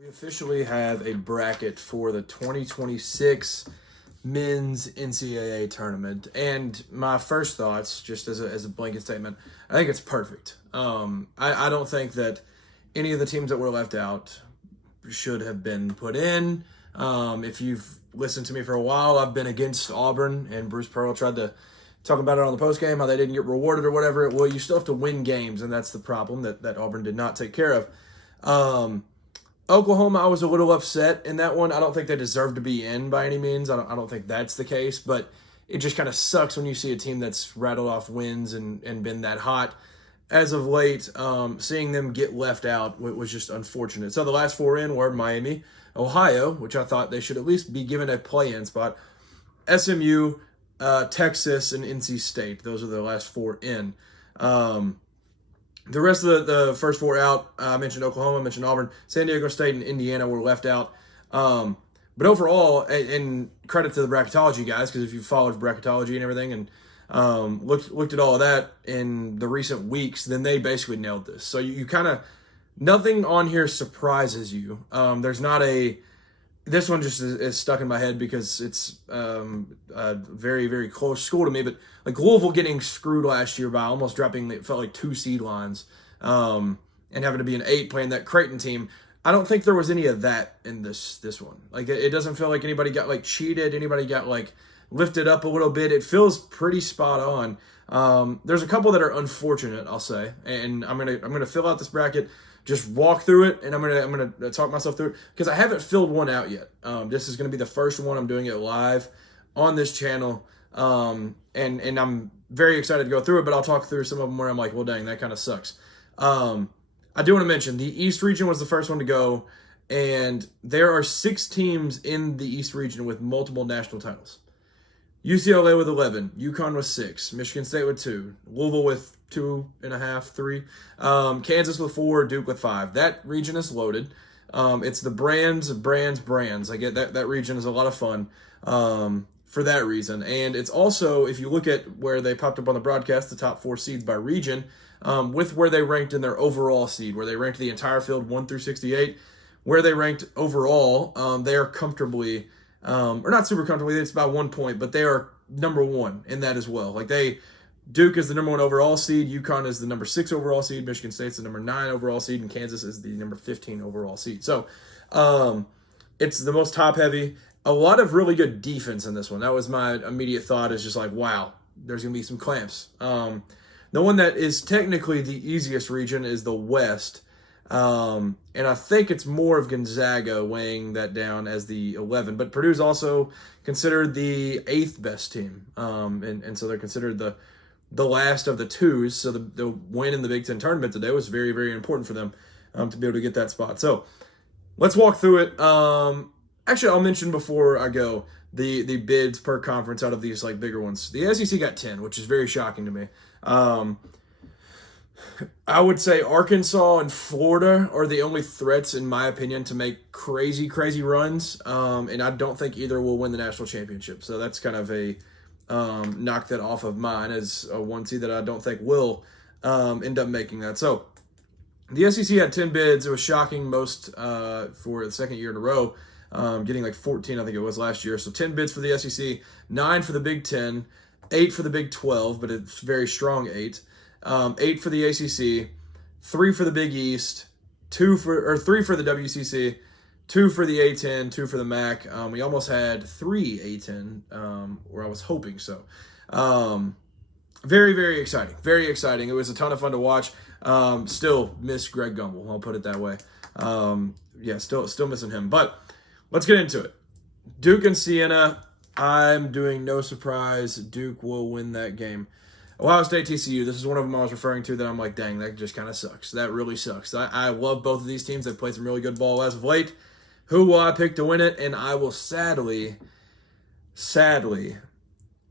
We officially have a bracket for the 2026 men's NCAA tournament. And my first thoughts, just as a blanket statement, I think it's perfect. I don't think that any of the teams that were left out should have been put in. If you've listened to me for a while, I've been against Auburn, and Bruce Pearl tried to talk about it on the postgame, how they didn't get rewarded or whatever. Well, you still have to win games, and that's the problem that Auburn did not take care of. Oklahoma, I was a little upset in that one. I don't think they deserve to be in by any means. I don't think that's the case, but it just kind of sucks when you see a team that's rattled off wins and been that hot. As of late, seeing them get left out was just unfortunate. So the last four in were Miami, Ohio, which I thought they should at least be given a play-in spot, SMU, Texas, and NC State. Those are the last four in. The rest of the first four out, I mentioned Oklahoma, I mentioned Auburn, San Diego State, and Indiana were left out. But overall, and credit to the bracketology guys, because if you followed bracketology and everything and looked at all of that in the recent weeks, then they basically nailed this. So you kind of, nothing on here surprises you. There's not this one just is stuck in my head because it's a very, very close school to me. But like Louisville getting screwed last year by almost dropping, it felt like 2 seed lines and having to be an 8 playing that Creighton team. I don't think there was any of that in this one. Like it doesn't feel like anybody got like cheated. Anybody got like lifted up a little bit. It feels pretty spot on. There's a couple that are unfortunate, I'll say, and I'm gonna fill out this bracket. Just walk through it, and I'm gonna talk myself through it because I haven't filled one out yet. This is gonna be the first one. I'm doing it live on this channel, and I'm very excited to go through it. But I'll talk through some of them where I'm like, well, dang, that kind of sucks. I do want to mention the East region was the first one to go, and there are 6 teams in the East region with multiple national titles. UCLA with 11, UConn with 6, Michigan State with 2, Louisville with 2.5, 3, Kansas with 4, Duke with 5. That region is loaded. It's the brands. I get that region is a lot of fun for that reason. And it's also, if you look at where they popped up on the broadcast, the top 4 seeds by region, with where they ranked in their overall seed, where they ranked the entire field 1 through 68, where they ranked overall, they are comfortably, or not super comfortably, it's by 1 point, but they are number 1 in that as well. Like Duke is the number 1 overall seed, UConn is the number 6 overall seed, Michigan State's the number 9 overall seed, and Kansas is the number 15 overall seed. So it's the most top-heavy. A lot of really good defense in this one. That was my immediate thought, is just like, wow, there's going to be some clamps. The one that is technically the easiest region is the West, and I think it's more of Gonzaga weighing that down as the 11. But Purdue's also considered the 8th best team, and so they're considered the last of the 2s. So the win in the Big Ten tournament today was very, very important for them to be able to get that spot. So let's walk through it. Actually, I'll mention before I go the bids per conference out of these like bigger ones. The SEC got 10, which is very shocking to me. I would say Arkansas and Florida are the only threats, in my opinion, to make crazy, crazy runs. And I don't think either will win the national championship. So that's kind of a knock that off of mine as a 1 seed that I don't think will end up making that. So the SEC had 10 bids. It was shocking, most for the second year in a row, getting like 14, I think it was last year. So 10 bids for the SEC, 9 for the Big Ten, 8 for the Big 12, but it's very strong 8. 8 for the ACC, 3 for the Big East, 3 for the WCC, 2 for the A10, 2 for the MAC. We almost had 3 A10, or I was hoping so. Very, very exciting. Very exciting. It was a ton of fun to watch. Still miss Greg Gumbel, I'll put it that way. Still missing him. But let's get into it. Duke and Siena, I'm doing no surprise. Duke will win that game. Ohio State, TCU, this is one of them I was referring to that I'm like, dang, that just kind of sucks. That really sucks. I love both of these teams. They've played some really good ball as of late. Who will I pick to win it? And I will sadly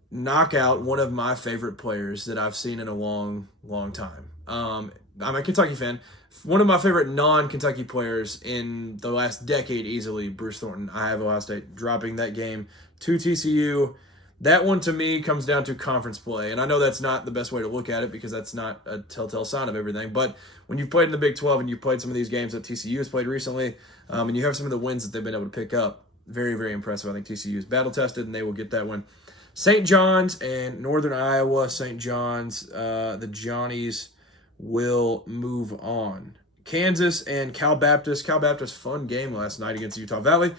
knock out one of my favorite players that I've seen in a long, long time. I'm a Kentucky fan. One of my favorite non-Kentucky players in the last decade, easily, Bruce Thornton. I have Ohio State dropping that game to TCU. That one to me comes down to conference play. And I know that's not the best way to look at it because that's not a telltale sign of everything. But when you've played in the Big 12 and you've played some of these games that TCU has played recently, and you have some of the wins that they've been able to pick up, very, very impressive. I think TCU is battle tested and they will get that win. St. John's and Northern Iowa. St. John's, the Johnnies will move on. Kansas and Cal Baptist. Cal Baptist, fun game last night against Utah Valley.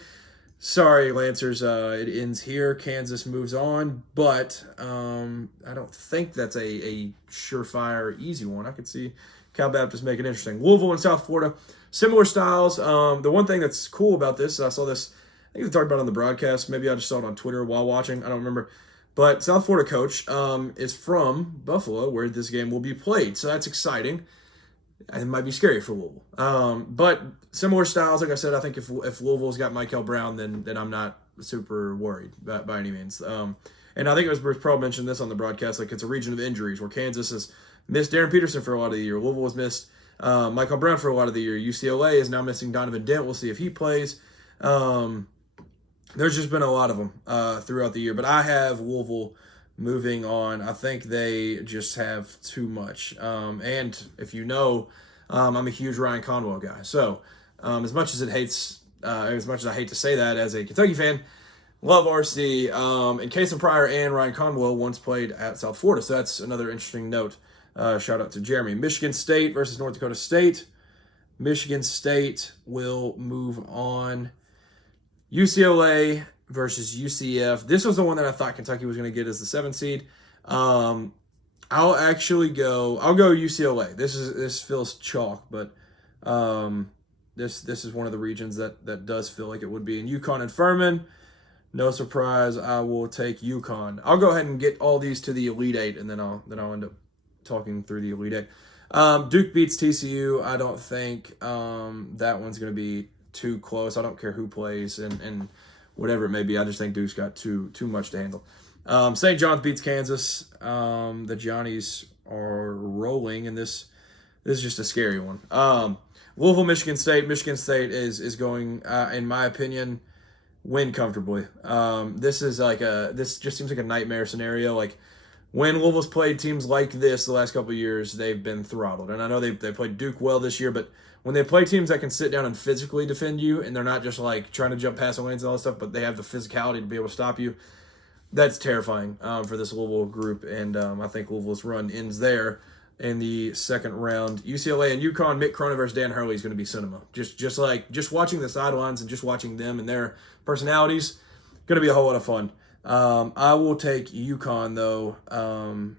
Sorry, Lancers, it ends here. Kansas moves on, but I don't think that's a surefire, easy one. I could see Cal Baptist make it interesting. Louisville and South Florida, similar styles. The one thing that's cool about this, I saw this, I think we talked about it on the broadcast. Maybe I just saw it on Twitter while watching. I don't remember. But South Florida coach is from Buffalo, where this game will be played. So that's exciting. It might be scary for Louisville. But similar styles, like I said, I think if Louisville's got Michael Brown, then I'm not super worried by any means. And I think it was Bruce Pearl mentioned this on the broadcast, like it's a region of injuries where Kansas has missed Darren Peterson for a lot of the year. Louisville has missed Michael Brown for a lot of the year. UCLA is now missing Donovan Dent. We'll see if he plays. There's just been a lot of them throughout the year. But I have Louisville moving on. I think they just have too much. And if you know, I'm a huge Ryan Conwell guy. So as much as I hate to say that as a Kentucky fan, love RC. And Kason Pryor and Ryan Conwell once played at South Florida. So that's another interesting note. Shout out to Jeremy. Michigan State versus North Dakota State. Michigan State will move on. UCLA versus UCF. This was the one that I thought Kentucky was going to get as the 7th seed. I'll go UCLA. This feels chalk, but this is one of the regions that does feel like it would be. In UConn and Furman, no surprise, I will take UConn. I'll go ahead and get all these to the Elite Eight, and then I'll end up talking through the Elite Eight. Duke beats TCU. I don't think that one's going to be too close. I don't care who plays and whatever it may be. I just think Duke's got too much to handle. St. John's beats Kansas. The Johnnies are rolling, and this is just a scary one. Louisville, Michigan State. Michigan State is going, in my opinion, win comfortably. This just seems like a nightmare scenario. Like when Louisville's played teams like this the last couple of years, they've been throttled. And I know they played Duke well this year, but when they play teams that can sit down and physically defend you, and they're not just like trying to jump past lanes and all that stuff, but they have the physicality to be able to stop you, that's terrifying for this Louisville group. And I think Louisville's run ends there in the second round. UCLA and UConn, Mick Cronin versus Dan Hurley is going to be cinema. Just watching the sidelines and just watching them and their personalities, going to be a whole lot of fun. I will take UConn though. No.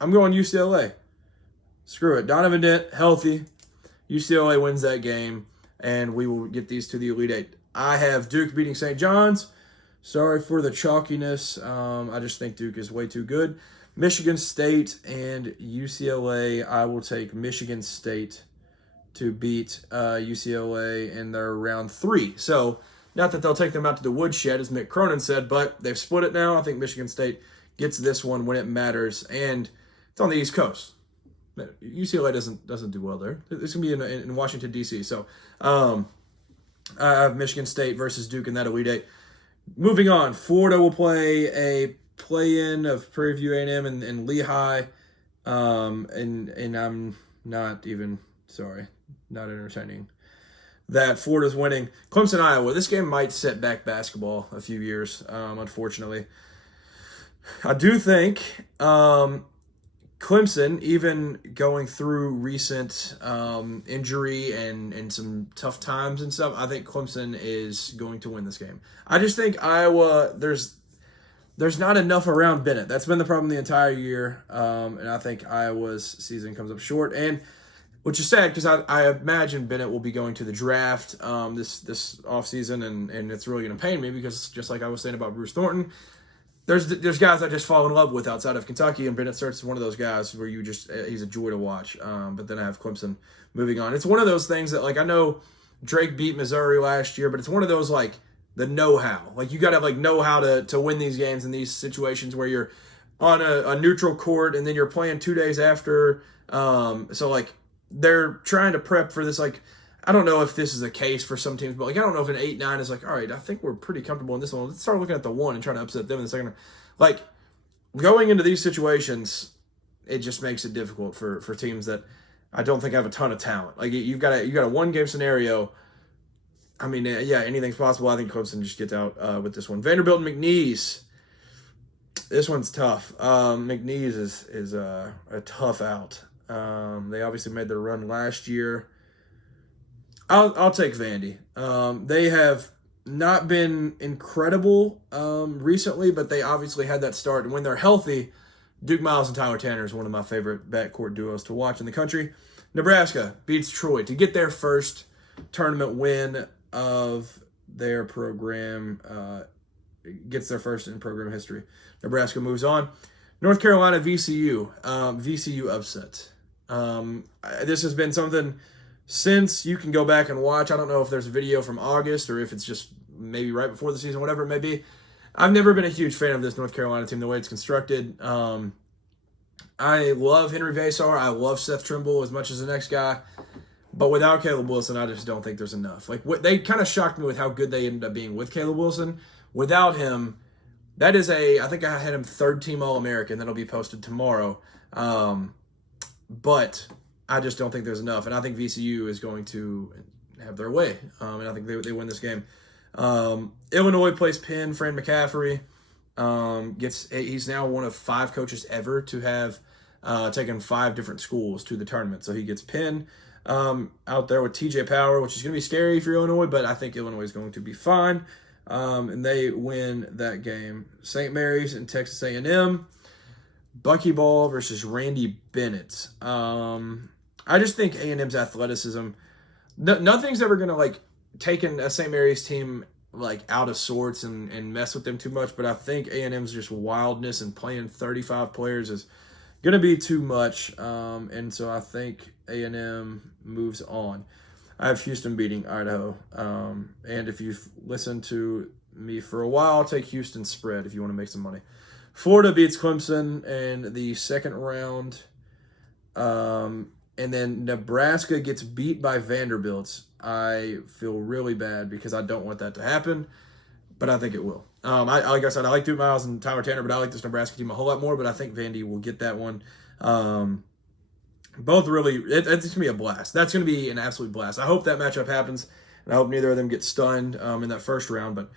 I'm going UCLA. Screw it. Donovan Dent, healthy. UCLA wins that game, and we will get these to the Elite Eight. I have Duke beating St. John's. Sorry for the chalkiness. I just think Duke is way too good. Michigan State and UCLA. I will take Michigan State to beat UCLA in their round 3. So, not that they'll take them out to the woodshed, as Mick Cronin said, but they've split it now. I think Michigan State gets this one when it matters, and it's on the East Coast. UCLA doesn't do well there. It's going to be in Washington, D.C. So, I have Michigan State versus Duke in that Elite Eight. Moving on, Florida will play a play-in of Prairie View A&M and Lehigh, and I'm not entertaining that Florida's winning. Clemson, Iowa. This game might set back basketball a few years, unfortunately. I do think Clemson, even going through recent injury and some tough times and stuff, I think Clemson is going to win this game. I just think Iowa, there's not enough around Bennett. That's been the problem the entire year, and I think Iowa's season comes up short, and which is sad because I imagine Bennett will be going to the draft this offseason, and it's really going to pain me because just like I was saying about Bruce Thornton, there's guys I just fall in love with outside of Kentucky, and Bennett starts one of those guys where he's a joy to watch. But then I have Clemson moving on. It's one of those things that, like, I know Drake beat Missouri last year, but it's one of those, like, the know-how. Like, you got to, like, know how to win these games in these situations where you're on a neutral court and then you're playing 2 days after. So, like, they're trying to prep for this, like, I don't know if this is a case for some teams, but like I don't know if an 8-9 is like, all right, I think we're pretty comfortable in this one. Let's start looking at the 1 and trying to upset them in the second. Like going into these situations, it just makes it difficult for teams that I don't think have a ton of talent. Like you've got a 1-game scenario. I mean, yeah, anything's possible. I think Clemson just gets out with this one. Vanderbilt and McNeese. This one's tough. McNeese is a tough out. They obviously made their run last year. I'll take Vandy. They have not been incredible recently, but they obviously had that start. And when they're healthy, Duke Miles and Tyler Tanner is one of my favorite backcourt duos to watch in the country. Nebraska beats Troy to get their first tournament win of their program. Gets their first in program history. Nebraska moves on. North Carolina, VCU. VCU upset. This has been something since you can go back and watch. I don't know if there's a video from August or if it's just maybe right before the season, whatever it may be. I've never been a huge fan of this North Carolina team, the way it's constructed. I love Henry Vasar. I love Seth Trimble as much as the next guy. But without Caleb Wilson, I just don't think there's enough. Like they kind of shocked me with how good they ended up being with Caleb Wilson. Without him, that is I think I had him 3rd team All-American. That'll be posted tomorrow. But I just don't think there's enough. And I think VCU is going to have their way. And I think they win this game. Illinois plays Penn. Fran McCaffrey he's now one of 5 coaches ever to have taken 5 different schools to the tournament. So he gets Penn out there with TJ Power, which is going to be scary for Illinois, but I think Illinois is going to be fine. And they win that game. St. Mary's and Texas A&M. Buckyball versus Randy Bennett. I just think A&M's athleticism, nothing's ever going to like take a St. Mary's team like out of sorts and mess with them too much, but I think A&M's just wildness and playing 35 players is going to be too much, and so I think A&M moves on. I have Houston beating Idaho, and if you've listened to me for a while, I'll take Houston spread if you want to make some money. Florida beats Clemson in the second round, and then Nebraska gets beat by Vanderbilt. I feel really bad because I don't want that to happen, but I think it will. Like I said, I like Duke Miles and Tyler Tanner, but I like this Nebraska team a whole lot more, but I think Vandy will get that one. Both really, it's going to be a blast. That's going to be an absolute blast. I hope that matchup happens, and I hope neither of them get stunned in that first round, but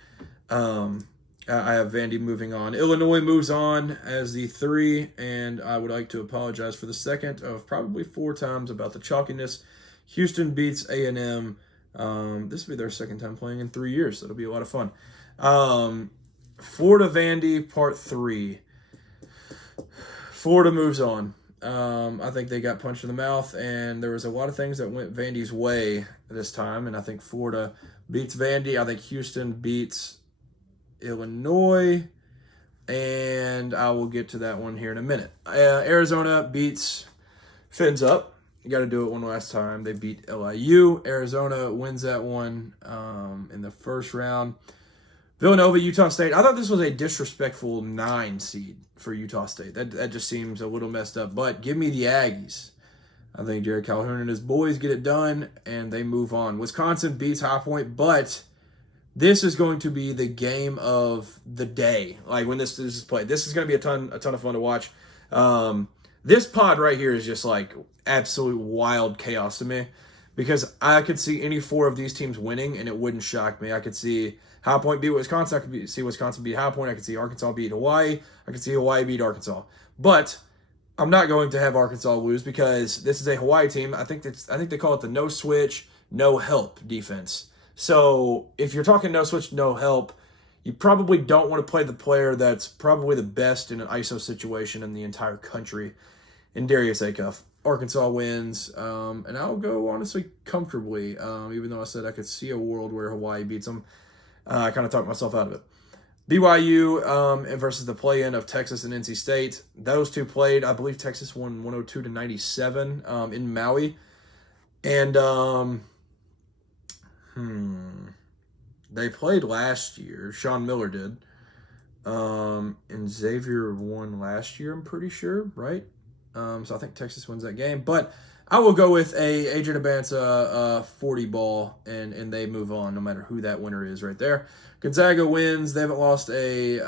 I have Vandy moving on. Illinois moves on as the 3, and I would like to apologize for the second of probably 4 times about the chalkiness. Houston beats A&M. This will be their second time playing in 3 years, so it'll be a lot of fun. Florida Vandy, part 3. Florida moves on. I think they got punched in the mouth, and there was a lot of things that went Vandy's way this time, and I think Florida beats Vandy. I think Houston beats Illinois, and I will get to that one here in a minute. Arizona beats Fins Up. You got to do it one last time. They beat LIU. Arizona wins that one in the first round. Villanova, Utah State. I thought this was a disrespectful 9 seed for Utah State. That just seems a little messed up. But give me the Aggies. I think Jared Calhoun and his boys get it done, and they move on. Wisconsin beats High Point, but this is going to be the game of the day. Like when this is played, this is going to be a ton of fun to watch. This pod right here is just like absolute wild chaos to me because I could see any 4 of these teams winning, and it wouldn't shock me. I could see High Point beat Wisconsin. I could see Wisconsin beat High Point. I could see Arkansas beat Hawaii. I could see Hawaii beat Arkansas. But I'm not going to have Arkansas lose because this is a Hawaii team. I think they call it the no switch, no help defense. So if you're talking no switch, no help, you probably don't want to play the player that's probably the best in an ISO situation in the entire country, in Darius Acuff. Arkansas wins, and I'll go honestly comfortably, even though I said I could see a world where Hawaii beats them. I kind of talked myself out of it. BYU versus the play-in of Texas and NC State. Those two played. I believe Texas won 102-97 in Maui. And they played last year. Sean Miller did. And Xavier won last year, I'm pretty sure, right? So I think Texas wins that game. But I will go with a Adrian Abanza 40 ball, and they move on no matter who that winner is right there. Gonzaga wins. They haven't lost a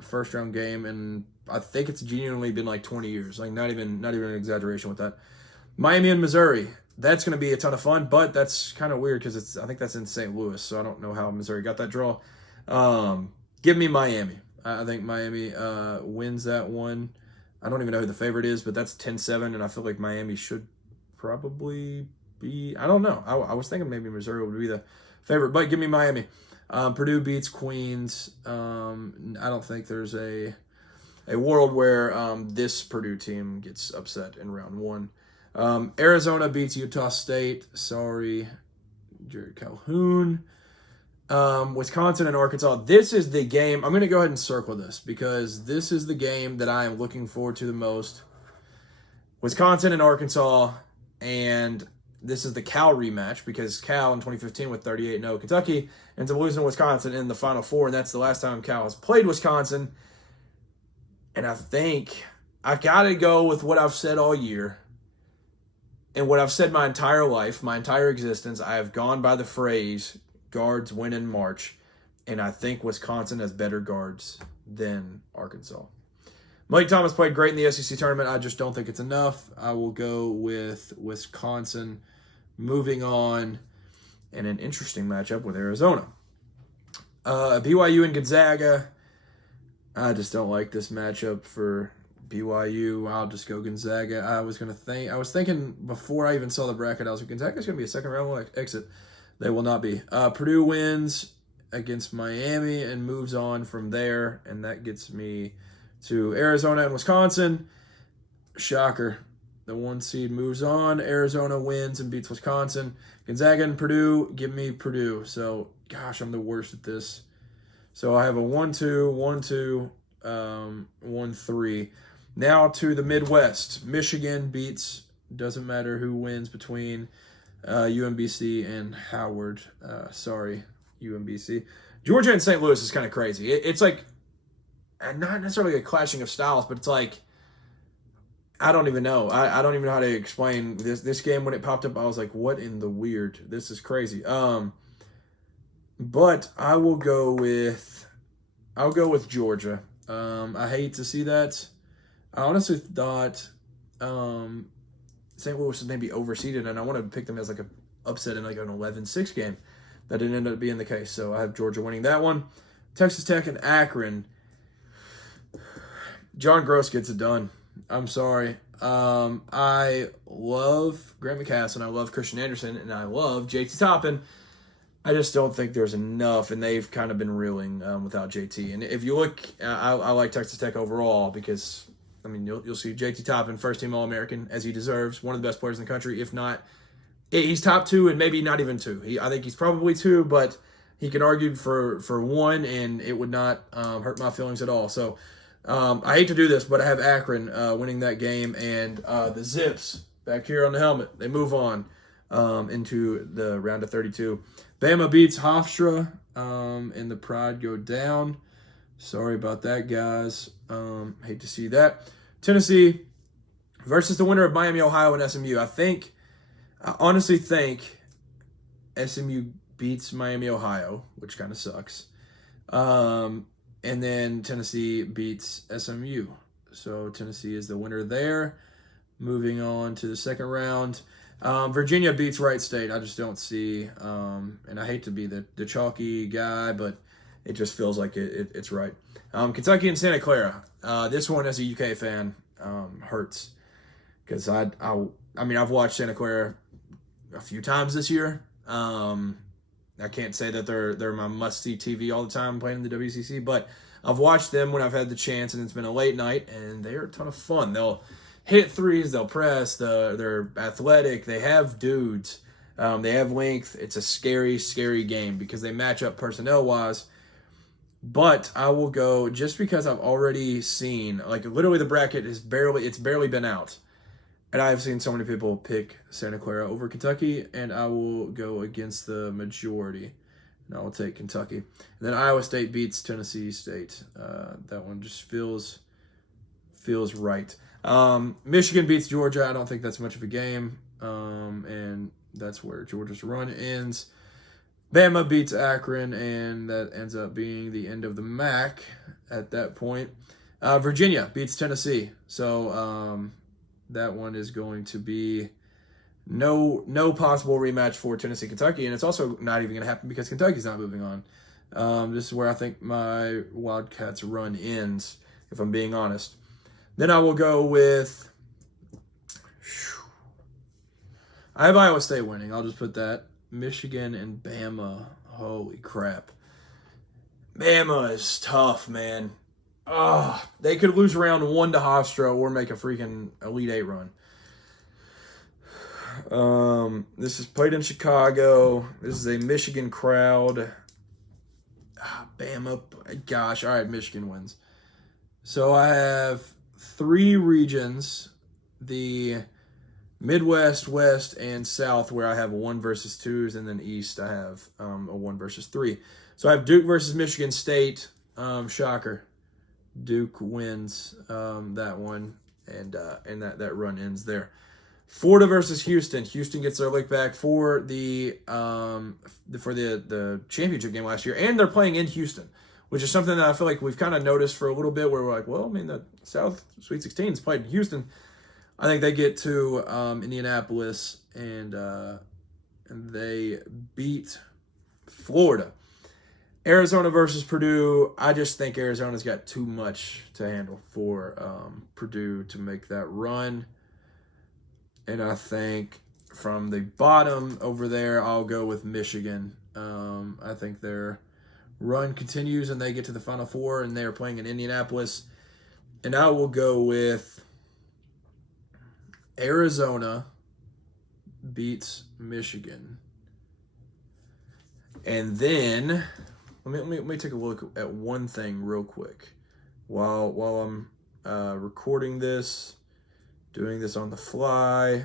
first round game, and I think it's genuinely been like 20 years. Like not even an exaggeration with that. Miami and Missouri. That's going to be a ton of fun, but that's kind of weird because I think that's in St. Louis, so I don't know how Missouri got that draw. Give me Miami. I think Miami wins that one. I don't even know who the favorite is, but that's 10-7, and I feel like Miami should probably be. I don't know. I was thinking maybe Missouri would be the favorite, but give me Miami. Purdue beats Queens. I don't think there's a world where this Purdue team gets upset in round one. Arizona beats Utah State. Sorry, Jared Calhoun. Wisconsin and Arkansas. This is the game. I'm going to go ahead and circle this because this is the game that I am looking forward to the most. Wisconsin and Arkansas, and this is the Cal rematch because Cal in 2015 with 38-0 Kentucky ends up losing to Wisconsin in the Final Four, and that's the last time Cal has played Wisconsin. And I think I got to go with what I've said all year. And what I've said my entire life, my entire existence, I have gone by the phrase, guards win in March. And I think Wisconsin has better guards than Arkansas. Malik Thomas played great in the SEC tournament. I just don't think it's enough. I will go with Wisconsin moving on in an interesting matchup with Arizona. BYU and Gonzaga. I just don't like this matchup for BYU. I'll just go Gonzaga. I was thinking before I even saw the bracket, I was like, Gonzaga's going to be a second round exit. They will not be. Purdue wins against Miami and moves on from there, and that gets me to Arizona and Wisconsin. Shocker. The 1 seed moves on. Arizona wins and beats Wisconsin. Gonzaga and Purdue, give me Purdue. So, gosh, I'm the worst at this. So I have a 1-2, 1-2, 1-3. Now to the Midwest. Michigan beats, doesn't matter who wins between UMBC and Howard. Sorry, UMBC. Georgia and St. Louis is kind of crazy. It's like, not necessarily a clashing of styles, but it's like, I don't even know. I don't even know how to explain this game. When it popped up, I was like, what in the weird? This is crazy. But I'll go with Georgia. I hate to see that. I honestly thought St. Louis was maybe overseeded, and I wanted to pick them as like an upset in like an 11-6 game. That didn't end up being the case, so I have Georgia winning that one. Texas Tech and Akron. John Gross gets it done. I'm sorry. I love Grant McCass, and I love Christian Anderson, and I love JT Toppin. I just don't think there's enough, and they've kind of been reeling without JT. And if you look, I like Texas Tech overall because, I mean, you'll see JT Toppin, first-team All-American, as he deserves, one of the best players in the country, if not, he's top 2 and maybe not even 2. I think he's probably 2, but he can argue for 1, and it would not hurt my feelings at all. So I hate to do this, but I have Akron winning that game, and the Zips back here on the helmet, they move on into the round of 32. Bama beats Hofstra, and the Pride go down. Sorry about that, guys. Hate to see that. Tennessee versus the winner of Miami, Ohio, and SMU. I honestly think SMU beats Miami, Ohio, which kind of sucks. And then Tennessee beats SMU. So Tennessee is the winner there. Moving on to the second round. Virginia beats Wright State. I just don't see, and I hate to be the chalky guy, but it just feels like it's right. Kentucky and Santa Clara. This one, as a UK fan, hurts because I've watched Santa Clara a few times this year. I can't say that they're my must-see TV all the time playing in the WCC, but I've watched them when I've had the chance, and it's been a late night, and they're a ton of fun. They'll hit threes, they'll press, they're athletic, they have dudes, they have length. It's a scary, scary game because they match up personnel-wise. But I will go, just because I've already seen, like literally the bracket it's barely been out. And I've seen so many people pick Santa Clara over Kentucky, and I will go against the majority. And I will take Kentucky. And then Iowa State beats Tennessee State. That one just feels right. Michigan beats Georgia. I don't think that's much of a game. and that's where Georgia's run ends. Bama beats Akron, and that ends up being the end of the MAC at that point. Virginia beats Tennessee, so that one is going to be no possible rematch for Tennessee Kentucky, and it's also not even going to happen because Kentucky's not moving on. This is where I think my Wildcats run ends, if I'm being honest. Then I will go with, I have Iowa State winning. I'll just put that. Michigan and Bama. Holy crap. Bama is tough, man. They could lose round 1 to Hofstra or make a freaking Elite 8 run. This is played in Chicago. This is a Michigan crowd. Bama. Gosh, all right, Michigan wins. So I have 3 regions. The Midwest, West, and South, where I have 1 versus 2s, and then East I have a 1 versus 3. So I have Duke versus Michigan State. Shocker. Duke wins that one, and that run ends there. Florida versus Houston. Houston gets their lick back for the championship game last year, and they're playing in Houston, which is something that I feel like we've kind of noticed for a little bit, where we're like, well, I mean, the South Sweet 16 is played in Houston. I think they get to Indianapolis, and they beat Florida. Arizona versus Purdue. I just think Arizona's got too much to handle for Purdue to make that run. And I think from the bottom over there, I'll go with Michigan. I think their run continues, and they get to the Final Four, and they're playing in Indianapolis. And I will go with Arizona beats Michigan. And then let me take a look at one thing real quick while I'm recording this, doing this on the fly.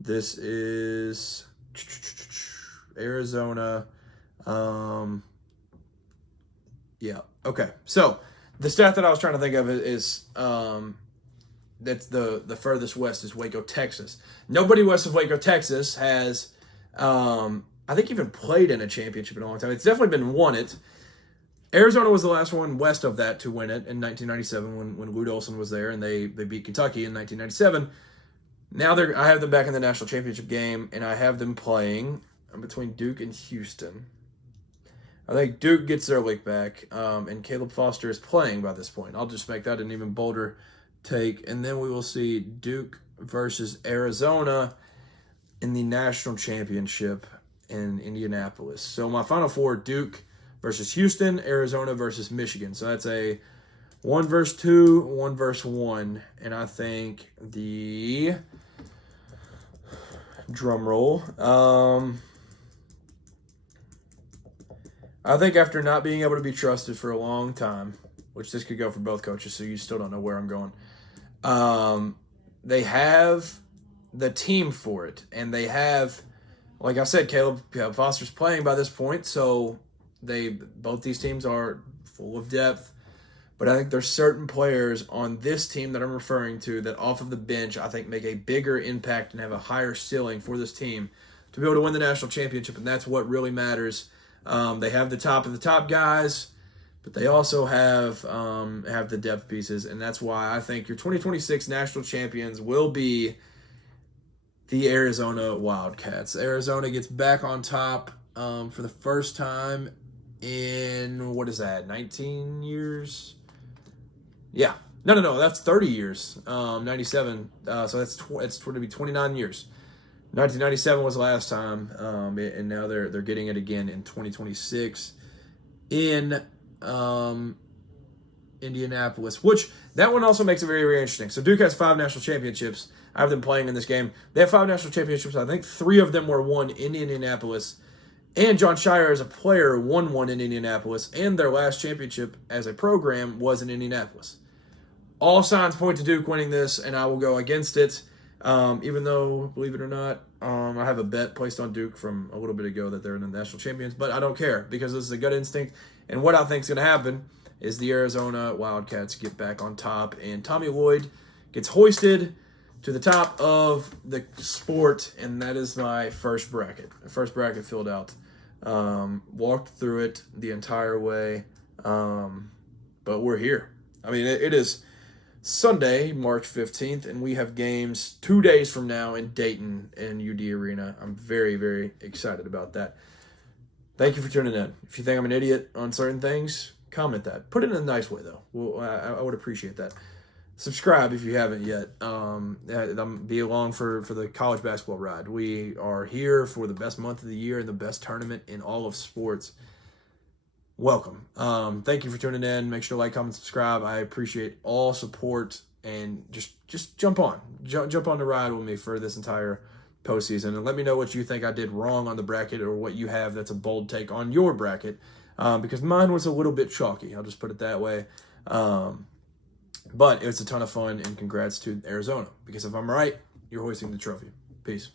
This is Arizona. Yeah. Okay. So the stat that I was trying to think of is that's the furthest west is Waco, Texas. Nobody west of Waco, Texas has, I think, even played in a championship in a long time. It's definitely been won it. Arizona was the last one west of that to win it in 1997 when Lute Olson was there, and they beat Kentucky in 1997. Now I have them back in the national championship game, and I have them playing between Duke and Houston. I think Duke gets their lick back, and Caleb Foster is playing by this point. I'll just make that an even bolder take, and then we will see Duke versus Arizona in the national championship in Indianapolis. So my Final Four: Duke versus Houston, Arizona versus Michigan. So that's a 1 versus 2, 1 versus 1, and I think the drum roll. I think after not being able to be trusted for a long time, which this could go for both coaches, so you still don't know where I'm going. They have the team for it, and they have, like I said, Caleb Foster's playing by this point, so both these teams are full of depth. But I think there's certain players on this team that I'm referring to that off of the bench I think make a bigger impact and have a higher ceiling for this team to be able to win the national championship, and that's what really matters. They have the top of the top guys, but they also have the depth pieces, and that's why I think your 2026 national champions will be the Arizona Wildcats. Arizona gets back on top for the first time in, 19 years? Yeah. No, that's 30 years. 97. So it's going to be 29 years. 1997 was the last time, and now they're getting it again in 2026 in Indianapolis, which that one also makes it very, very interesting. So Duke has 5 national championships. I have them playing in this game. They have 5 national championships. I think 3 of them were won in Indianapolis. And John Shire, as a player, won one in Indianapolis, and their last championship as a program was in Indianapolis. All signs point to Duke winning this, and I will go against it. Even though, believe it or not, I have a bet placed on Duke from a little bit ago that they're in the national champions, but I don't care because this is a gut instinct. And what I think is going to happen is the Arizona Wildcats get back on top, and Tommy Lloyd gets hoisted to the top of the sport, and that is my first bracket. The first bracket filled out. Walked through it the entire way, but we're here. I mean, it is Sunday, March 15th, and we have games 2 days from now in Dayton and UD Arena. I'm very, very excited about that. Thank you for tuning in. If you think I'm an idiot on certain things, comment that. Put it in a nice way, though. Well, I would appreciate that. Subscribe if you haven't yet. Be along for the college basketball ride. We are here for the best month of the year and the best tournament in all of sports. Welcome. Thank you for tuning in. Make sure to like, comment, subscribe. I appreciate all support, and just jump on the ride with me for this entire postseason, and let me know what you think I did wrong on the bracket, or what you have that's a bold take on your bracket, because mine was a little bit chalky. I'll just put it that way. But it was a ton of fun, and congrats to Arizona, because if I'm right, you're hoisting the trophy. Peace.